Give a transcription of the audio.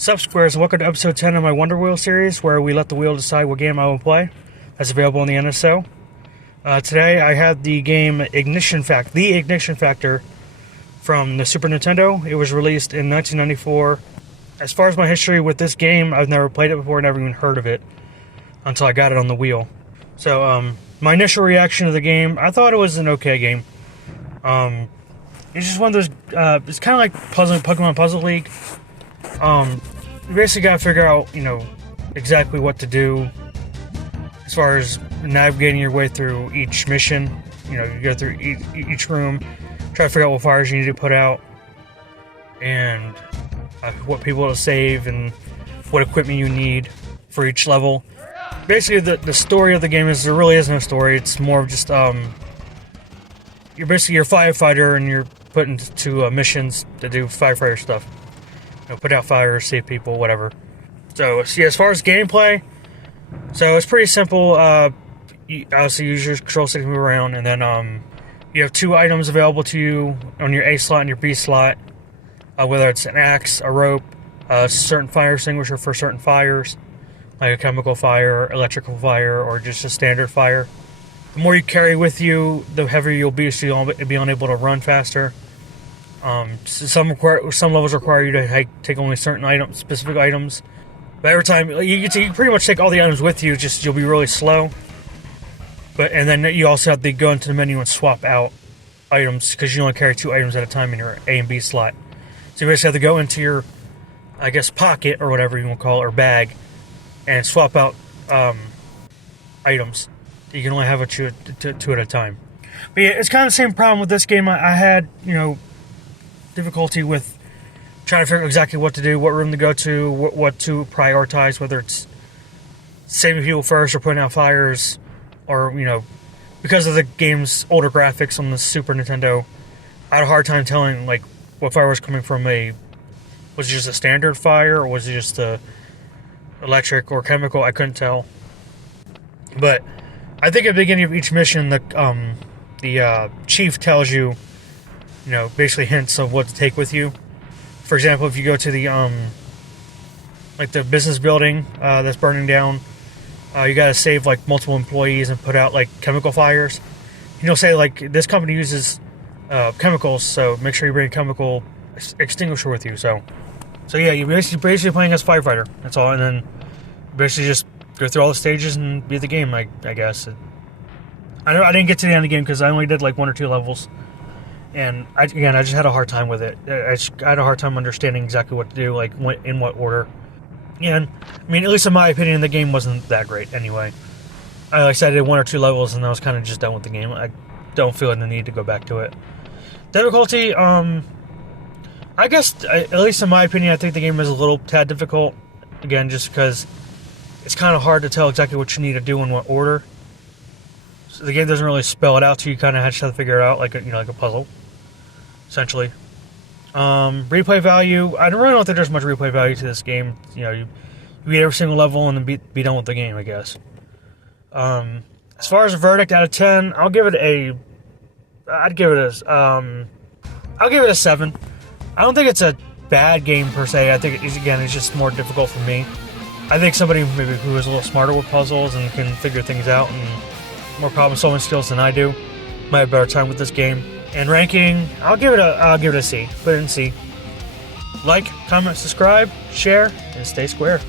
Sup Squares, welcome to episode 10 of my Wonder Wheel series, where we let the wheel decide what game I will play. That's available on the NSO. Today I have the game The Ignition Factor from the Super Nintendo. It was released in 1994. As far as my history with this game, I've never played it before, never even heard of it until I got it on the wheel. So my initial reaction to the game, I thought it was an okay game. It's just one of those, it's kind of like Pokemon Puzzle League. You basically got to figure out, exactly what to do as far as navigating your way through each mission. You go through each room, try to figure out what fires you need to put out, and what people to save, and what equipment you need for each level. Basically, the story of the game is there really isn't a story. It's more of just, you're a firefighter, and you're put into missions to do firefighter stuff. Put out fires, save people, whatever. So, as far as gameplay, so it's pretty simple. You obviously use your control stick to move around, and then you have two items available to you on your A slot and your B slot, whether it's an axe, a rope, a certain fire extinguisher for certain fires, like a chemical fire, electrical fire, or just a standard fire. The more you carry with you, the heavier you'll be, so you'll be unable to run faster. Some levels require you to take only certain specific items. But every time you pretty much take all the items with you, just you'll be really slow. And then you also have to go into the menu and swap out items because you only carry two items at a time in your A and B slot. So you basically have to go into your, pocket or whatever you want to call it, or bag, and swap out items. You can only have two at a time. But yeah, it's kind of the same problem with this game. I had, difficulty with trying to figure out exactly what to do, what room to go to, what to prioritize, whether it's saving people first or putting out fires, or, because of the game's older graphics on the Super Nintendo, I had a hard time telling, what fire was coming from was it just a standard fire, or was it just a electric or chemical? I couldn't tell. But I think at the beginning of each mission, the chief tells you, basically hints of what to take with you. For example, if you go to the the business building that's burning down, you gotta save multiple employees and put out chemical fires. He'll say this company uses chemicals, so make sure you bring a chemical extinguisher with you. So yeah, you're basically playing as a firefighter. That's all, and then basically just go through all the stages and beat the game. I guess. I didn't get to the end of the game because I only did one or two levels. And I just had a hard time with it. I had a hard time understanding exactly what to do, in what order. And, at least in my opinion, the game wasn't that great anyway. Like I said, I did one or two levels, and I was kind of just done with the game. I don't feel the need to go back to it. Difficulty, I guess, at least in my opinion, I think the game is a little tad difficult. Again, just because it's kind of hard to tell exactly what you need to do in what order. So the game doesn't really spell it out to you. You kind of just have to figure it out like a puzzle. Essentially. Replay value. I don't think there's much replay value to this game. You beat every single level and then be done with the game, I guess. As far as a verdict out of 10, I'll give it a 7. I don't think it's a bad game per se. I think it's just more difficult for me. I think somebody maybe who is a little smarter with puzzles and can figure things out and more problem solving skills than I do might have a better time with this game. And ranking, I'll give it a C. Put it in C. Like, comment, subscribe, share, and stay square.